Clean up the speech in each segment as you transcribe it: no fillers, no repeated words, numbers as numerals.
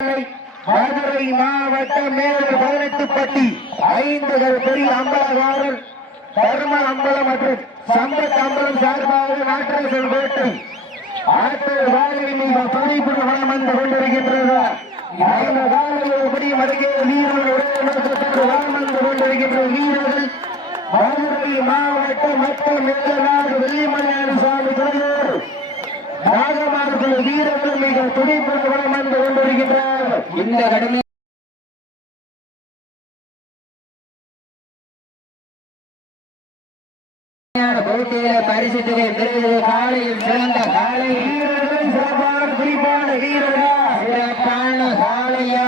மதுரை மாவட்டம் மேலூர் 18 பட்டி 5 பெரிய அம்பலகாரர் தர்ம அம்பலம் மற்றும் சம்பத் அம்பலம் சார்பாக நாட்டரசன் கோட்டை ஆற்றல் வாழையில் நீங்கள் துணைப்புடன் வளம் வந்து கொண்டிருக்கின்றது. இந்த காலையில் முடியும் அருகே வீரர்கள் ஒரே நோக்கத்தோடு வளம் வந்து கொண்டிருக்கின்ற வீரர்கள் மதுரை மாவட்டம் மற்றும் மேலநாடு வெள்ளிமலையாடு சாமி துணையோடு நாகமார்கள் வீரர்கள் மிக துணைப்புடன் வளம் வந்து கொண்டிருக்கின்றார். இந்த கடமை போட்டியில பரிசு தொகை பெறுவது காலையில் சிறந்த காலை வீரர்கள் சிறப்பான குறிப்பான வீரர்களா சிறப்பான காலையா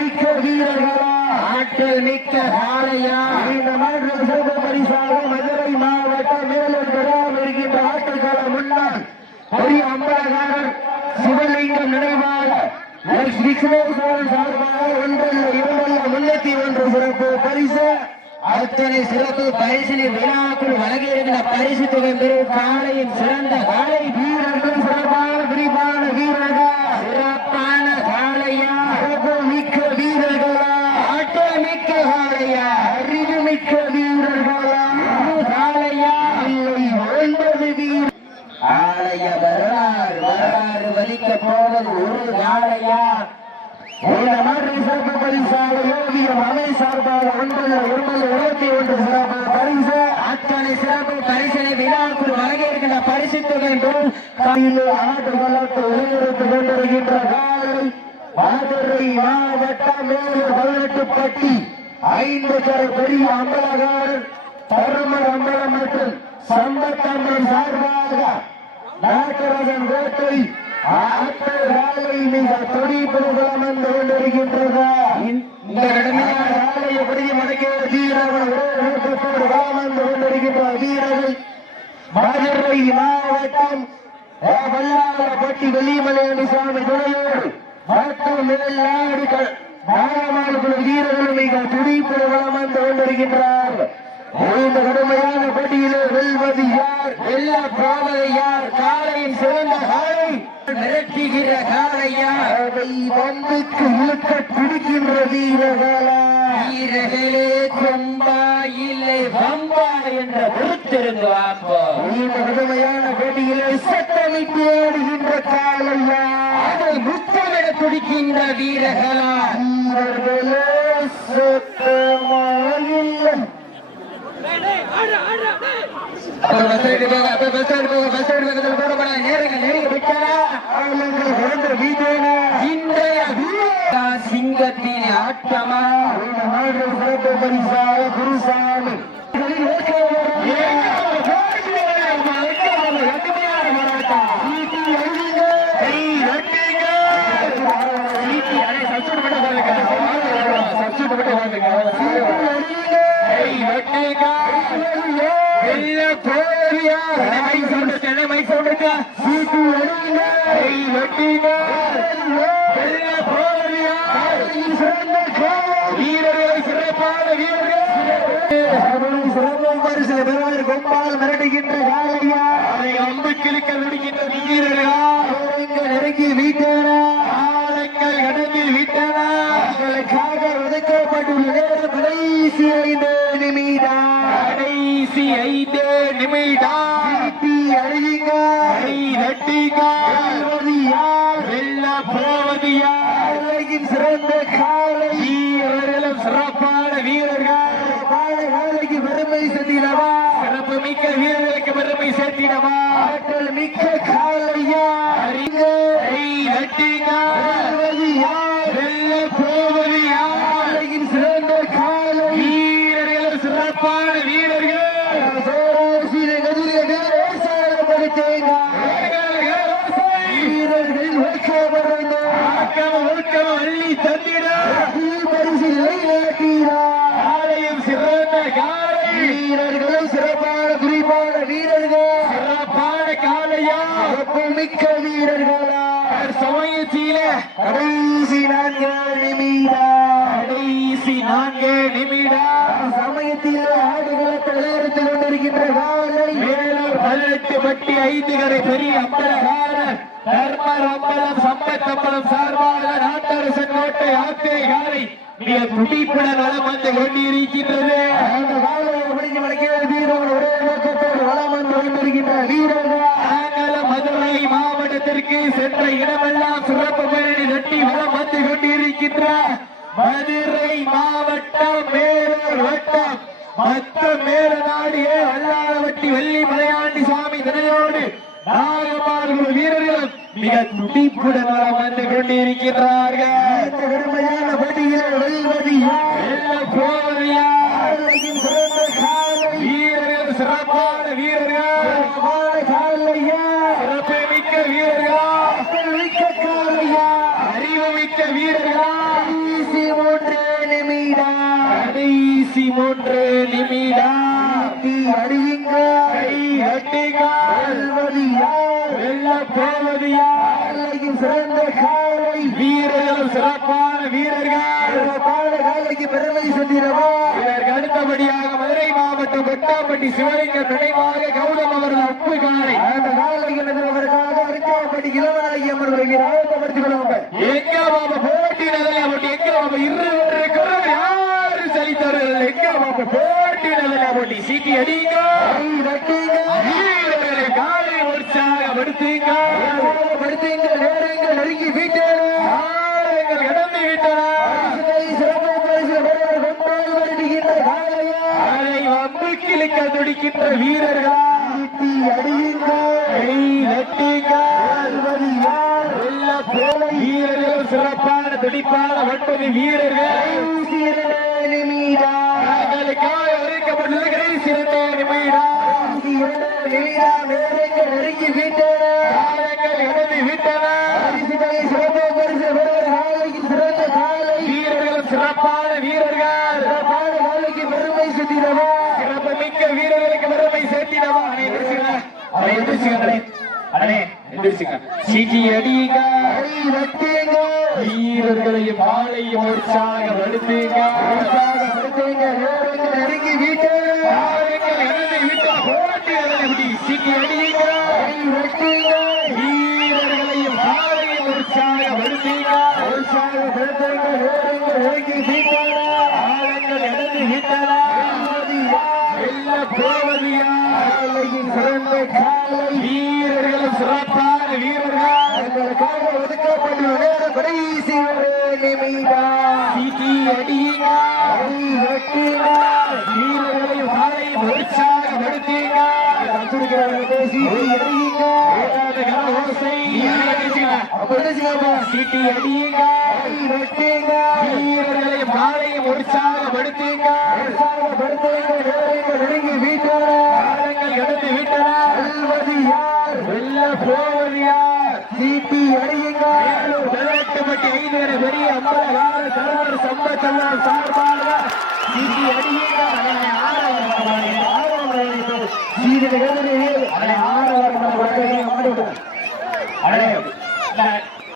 மிக்க வீரர்களா ஆற்றல் மிக்க காலையா இந்த மாற்றம் சிறப்பு பரிசாக மதுரை மாவட்டம் மேலூர் பெறாமல் இருக்கின்ற ஆட்டுக்கால முன்னாள் பெரிய அம்பலகாரர் சிவலிங்கம் நினைவாக விக்னேஸ்வரன் சார்பாக ஒன்றல்ல இரண்டல்ல 301 சிறப்பு பரிசு. அத்தனை சிறப்பு பரிசினை விழாக்குள் வழங்கி இருக்கின்ற பரிசு தொகை பெறும் காலையின் சிறந்த காலை வீரர்கள் சிறப்பான குறிப்பான வீரர்கள் சிறப்பான காலையா மிக்க வீரர்களா ஆற்றல் மிக்க காலையா அறிவு மிக்க வீரர்களா காலையா இல்லை 9 வீரர் ஆலய வரலாறு வலிக்க போவது ஒரு காலையா. இந்த மாதிரி சிறப்பு பரிசாக ஓவியம் அமை சார்பாக 21 சிறப்பு பரிசு. அத்தனை சிறப்பு பரிசனை விழாக்குள் வழங்கி இருக்கின்ற பரிசு தொகை ஆட்டு வளர்த்து உயர்த்து கொண்டிருக்கின்ற காலை மதுரை மாவட்டம் மேலூர் 18 பட்டி 5 பெரிய அம்பலகாரர் தருமர் அம்பலம் மற்றும் சம்பத் அம்பலம் சார்பாக நாட்டரசன் கோட்டை மிக துடிப்புடன் வந்து கொண்டிருக்கின்றது. இந்த கடமையான ஆலய புதிய மடக்கிய வீரர்கள் வந்து கொண்டிருக்கின்ற வீரர்கள் மதுரை மாவட்டம் வல்லாளப்பட்டி வெள்ளிமலையாடு சாமி துணையோடு மற்றும் மேல்நாடு நாகமாடுகள் வீரர்கள் மிக துடிப்புடன் வந்து கொண்டிருக்கின்றார்கள். இந்த கடுமையான போட்டியிலே வெல்வது யார் வெல்ல போவது யார் காலையின் சிறந்த காலை மிரட்டுகிற காலையா வந்துக்கு இழுக்க பிடிக்கின்ற வீரர்களா வீரர்களே கொம்பா இல்லை வம்பா என்ற பொறுத்திருந்தோ. இந்த கடுமையான போட்டியிலே சட்டமிட்டு ஓடுகின்ற காலையா அதை முத்தமிட துடிக்கின்ற வீரர்களா வீரர்களே சட்டமாக சிங்கத்தின் ஆட்டமா சிறப்பு பரிசாக குருசாமி கொம்பால் மிரட்டுகின்ற காலையா அதை அம்பு கிழக்க விடுகின்ற வீரர்களா நெருங்கி வீட்டன ஆழங்கள் கடந்து விட்டன உங்களுக்காக ஒதுக்கப்பட்டுள்ள நேரம் கடைசி 5 நிமிடம் கடைசி 5 நிமிடம் அழியுங்க வெல்ல போவது யார் உலகின் சிறந்த காலை வீரர்களும் சிறப்பான வீரர்கள் காலைக்கு பெருமை சேர்த்தினவா சிறப்பு மிக்க வீரர்களுக்கு பெருமை சேர்த்தினவா ஆற்றல் மிக்க காலையா வெல்ல போவது யார் உலகின் சிறந்த காலை வீரர்களும் சிறப்பான வீரர்கள் அள்ளி தந்திட பரிசிலை ஆலயம் சிறந்த காலை வீரர்களும் சிறப்பான குறிப்பான வீரர்கள் சிறப்பான காலையா மிக்க வீரர்களா சமயத்தில கடைசி 4 நிமிடம் சமயத்தில் ஆடுகளத்தில் விளையாடுத்துக் கொண்டிருக்கின்ற காலை மேலூர் 18 பட்டி 5 பெரிய அம்பலகாரர் தர்மர் அம்பலம் சம்பத்தம்பலம் சார்பாக நாட்டரசன் கோட்டை ஆத்தே காலை மிக துடிப்புடன் வளம் வந்து கொண்டிருக்கின்றது. அந்த காலையை பிடிச்சு வளைக்கிறது வீரர்கள் ஒரே நோக்கத்தோடு வளம் வந்து கொண்டிருக்கின்ற வீரர்கள் மதுரை மாவட்டத்திற்கு சென்ற இடமெல்லாம் சிறப்பு பேரணி கட்டி வளம் வந்து கொண்டிருக்கின்ற மதுரை மாவட்டம் மேலூர் வட்டம் மத்த மேலநாடியே வல்லாளவட்டி வெள்ளி மலையாண்டி சுவாமி தினையோடு நாகமார்கள் வீரர்களும் மிக துடிப்புடன் வளம் வந்து கொண்டிருக்கிறார்கள். இந்த கடுமையான போட்டியிலே வெல்வது வீரர்கள் சிறப்பான வீரர்கள் சிறப்பு மிக்க வீரர்கள் அறிவு மிக்க வீரர்கள். கடைசி 3 நிமிடம் அடியுங்க கை அட்டிங்க வெல்ல போவது சிறந்த காலை வீரர்கள் சிறப்பான வீரர்கள் காலைக்கு பெருமை சொல்லிடவா. இதற்கு அடுத்தபடியாக மதுரை மாவட்டம் கொட்டாம்பட்டி சிவலிங்கம் நினைவாக கௌதம் அவர்கள் உப்பு காலை அந்த காலைக்கு எதிர்வதற்காக அரிக்காப்பட்டி இளவரசி அம்மன் வருகிறார். ஆயத்தப்படுத்திக் கொள்ளுங்க. எங்க பாபா போட்டி நிலையா போட்டி எங்க பாபா இருவர் யாரு சலித்தவர்கள் எங்க பாபா போட்டி நிலையா போட்டி சீட்டி அடிங்க வீரர்களை காலை உற்சாகப்படுத்துங்க நேரங்கள் நெருங்கி வீட்டேன் கடந்து விட்டன அதை வம்புக்கிழிக்க துடிக்கின்ற வீரர்கள் வீரர்கள் சிறப்பான துடிப்பான 9 வீரர்கள் அறிவிக்கப்பட்டுள்ள கடைசி 2 நிமிடம் நெருங்கி வீட்டேன் கடந்து விட்டன சிறந்த காலை வீரர்கள் சிறப்பான வீரர்கள் காலைக்கு பெருமை சுத்திடவா. சிறப்பு மிக்க வீரர்களுக்கு பெருமை சேர்த்திடவா. சீட்டி அடியுங்க வீரர்களையும் ஆளையும் உற்சாகப்படுத்துங்க நெருங்கி வீட்டேன் சீட்டி அடியுங்க வீரர்களையும் ஆளையும் உற்சாகப்படுத்துங்க ஆழங்கள் இடந்து விட்டன வெல்ல போவது சிறந்த காலை வீரர்களும் சிறப்பான வீரர்கள் எங்களுக்காக ஒதுக்கப்பட்டுள்ள நேரம் கடைசி நிமிடம். சீட்டி அடியுங்க வீரர்களையும் ஆளையும் உற்சாகப்படுத்துங்க சீட்டி அடியுங்க வீரர்களையும் ஆளையும் உற்சாகப்படுத்துங்க நெருங்கி வீட்டோட கடந்து விட்டன வெல்ல போவது யார் சீட்டி அடியுங்க 18 வரை பெரிய அம்பலகார கருவர் சம்பத்தெல்லாம் சார்பாக சீட்டி அடியுங்க சீரக